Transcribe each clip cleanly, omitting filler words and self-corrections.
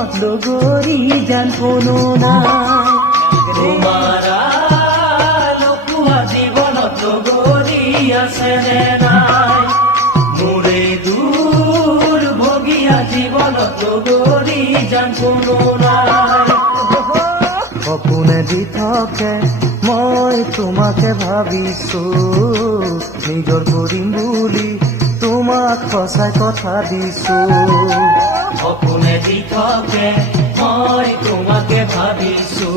জীৱনত লগৰী জান কোনো নাই তোমাৰ আলোখুৱা জীৱনত লগৰী আছেনে নাই মোৰে দূৰ ভগীয়া জীৱনত লগৰী জান কোনো নাই সপোনে দি থাকে মই তোমাকে ভাবিছো নিজৰ কৰিম বুলি তোমাক সঁচাই কথা দিছো সপোনে দি থাকে মই তোমাকে ভাবিছো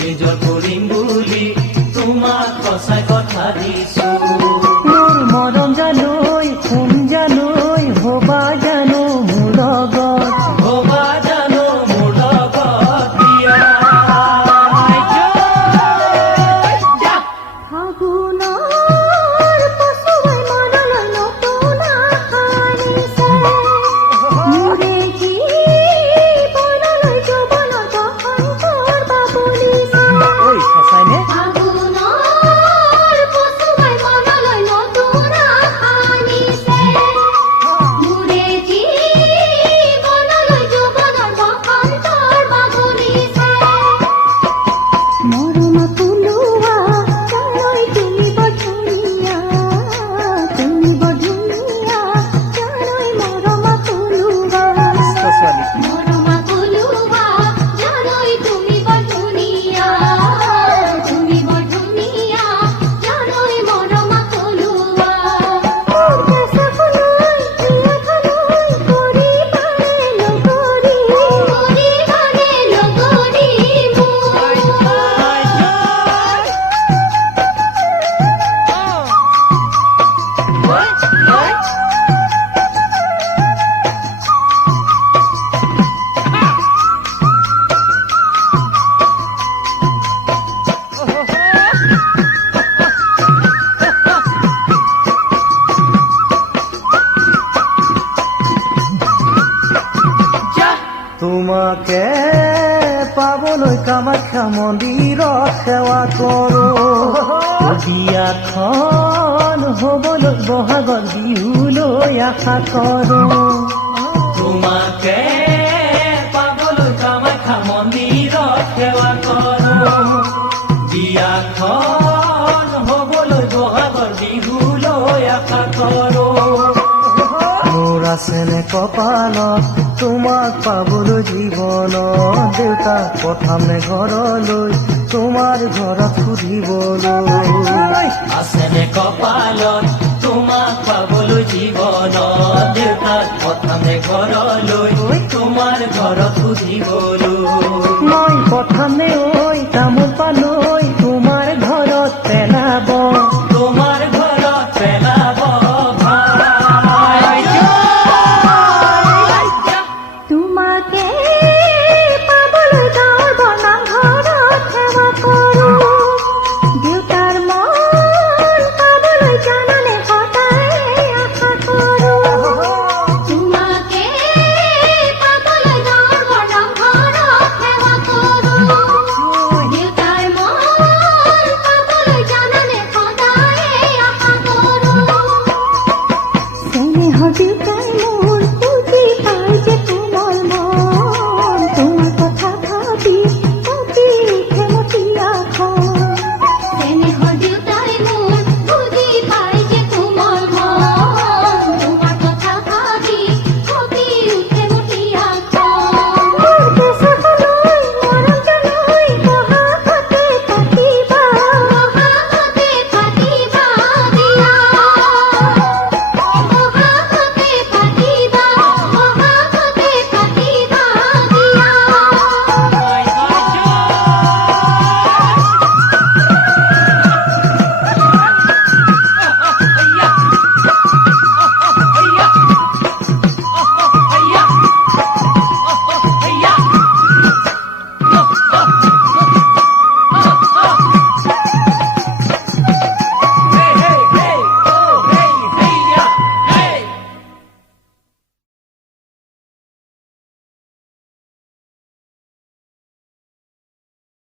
নিজৰ কৰিম বুলি তোমাক সঁচাই কথা দিছো মোৰ মৰম জানৈ কোন জানৈ হবা জানো মোৰ লগত হবা জানো মোৰ লগত বিয়া ফাগুনৰ পছুৱাই মনলৈ নতুন আশাৰিছে মোৰে জীৱনলৈ যৌৱনৰ বসন্তৰ বাবুলিছে ঐ সঁচাইনে ফাগুনৰ পছুৱাই মনলৈ নতুন আশাৰিছে মোৰে জীৱনলৈ যৌৱনৰ বসন্তৰ বাবুলিছে মৰমা ফুলোৱা জানৈ তুমি বৰ ধুনীয়া জানৈ মৰমা ফুলোৱা ছোৱালী মৰমা ফুলোৱা জানৈ তুমি বৰ ধুনীয়া জানৈ মৰমা ফুলোৱা মোৰ কেঁচা ফুলৈ প্ৰিয় ফুলৈ কৰি বাৰে লগৰী তোমাকে পাবলৈ কামাখ্যা মন্দিৰত সেৱা কৰো বিয়াখন হবলৈ বহাগৰ বিহুলৈ আশা কৰো তোমাকে পাবলৈ কামাখ্যা মন্দিৰত সেৱা কৰো বিয়াখন হবলৈ বহাগৰ বিহুলৈ আশা কৰো মোৰ আছেনে কপালত তোমাক পাবলৈ জীৱনত দেউতাক পঠামে ঘৰলৈ তোমাৰ ঘৰত সুধিবলৈ আছেনে কপালত তোমাক পাবলৈ জীৱনত দেউতাক পঠামে ঘৰলৈ তোমাৰ ঘৰত সুধিবলৈ মই পঠামে ঐ তামোল পালো